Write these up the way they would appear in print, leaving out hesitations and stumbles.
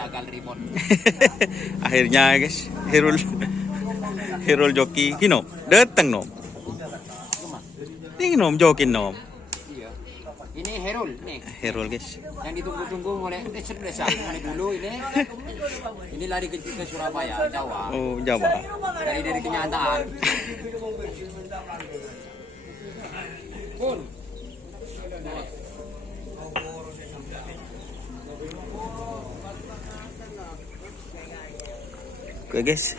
jagal ribon. Akhirnya guys, Hirul joki Hino datang nom. Ini nom jokin nom. Iya. Ini Herul nih. Hirul guys. Yang ditunggu-tunggu oleh desa dari dulu ini. Ini lari ke Surabaya, Jawa. Oh, Jawa. Dari kenyataan. Pun. Oke guys,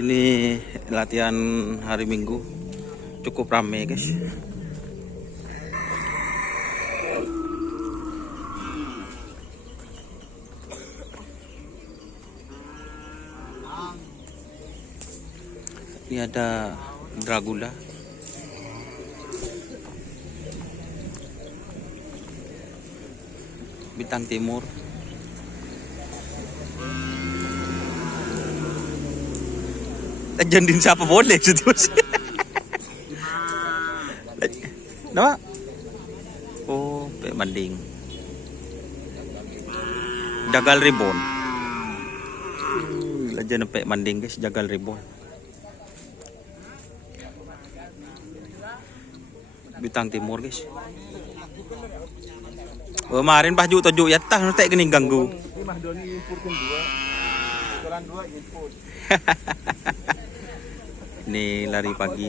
ini latihan hari Minggu cukup ramai guys. Ini ada Dragula, Bintang Timur, Jandin siapa boleh situ. Nama? Oh, Pek Manding. Jagal Ribon. Legend Pek Manding guys, Jagal Ribon. Bintang Timur guys. Kemarin Pak Ju tojuk ya tah tek gini ganggu. Ini lari pagi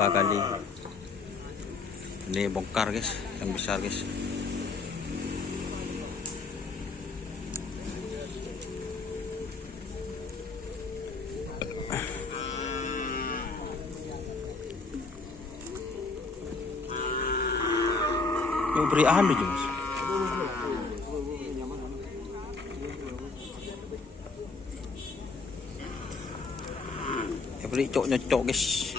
bakali. Ini bongkar guys, yang besar guys. Mau beri anu Mas. Beli cok nyocok guys.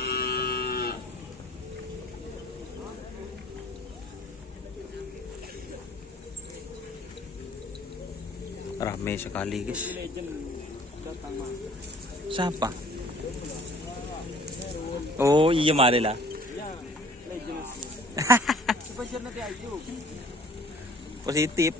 Ramai sekali guys. Siapa? Oh iya mari lah. Positif.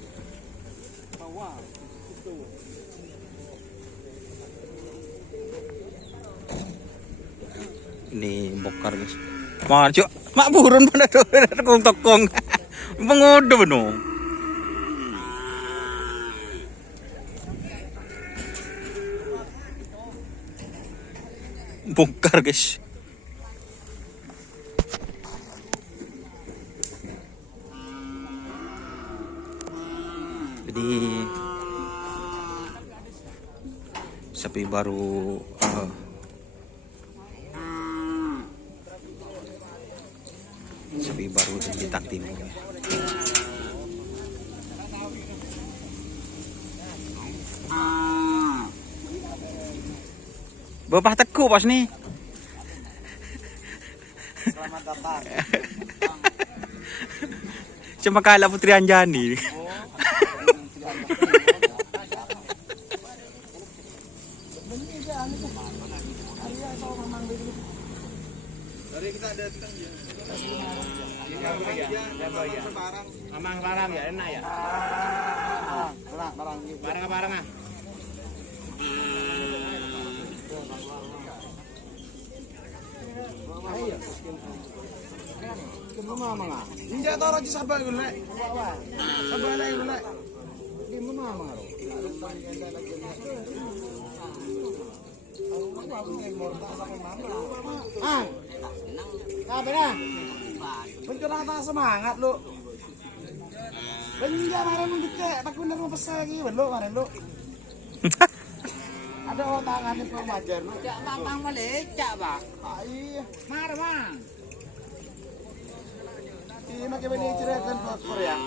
Ini bongkar guys. Maju, mak burun pada tokong. Mengodo beno. Bongkar guys. Jadi sapi baru sapi baru dan Bintang Timur. Bapak teku pas nih. Selamat datang. Cuma kalah Putri Anjani. Dari kita ada Mamang barang ya enak ya. Barang ah. Ayo. Kamu mamang ah. Inja taro aja sabar gule. Sabar lagi gule. Kamu mamang ah. Ah. Apa dah? Pencurata semangat lu. Penja kemarin mendekek, tak bener mau pesen lagi, belum kemarin lu. Ada otangan di pemajar lu. Cak mamang melecak, Pak. Iya, marah, Bang. Ini makin beli ceritakan fosfor ya.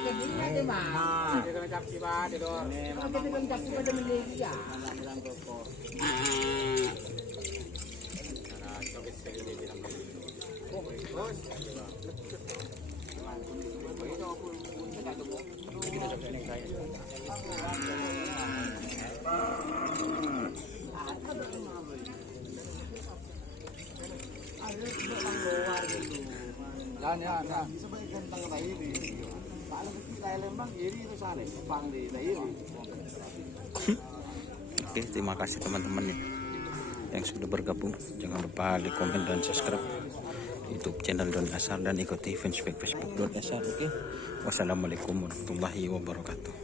Ini makin mah. Dia kena cap siapa, dia dor. Dia kena cap siapa dia beli dia. Bilang fosfor. Ya. Sebaiknya tanggal ini. alam ko kaya Lembang iri itu sana, pang di iri. Oke, terima kasih teman-teman nih yang sudah bergabung. Jangan lupa di komen dan subscribe YouTube channel Don Asar dan ikuti fanspage Facebook Don Asar. Oke, wassalamualaikum warahmatullahi wabarakatuh.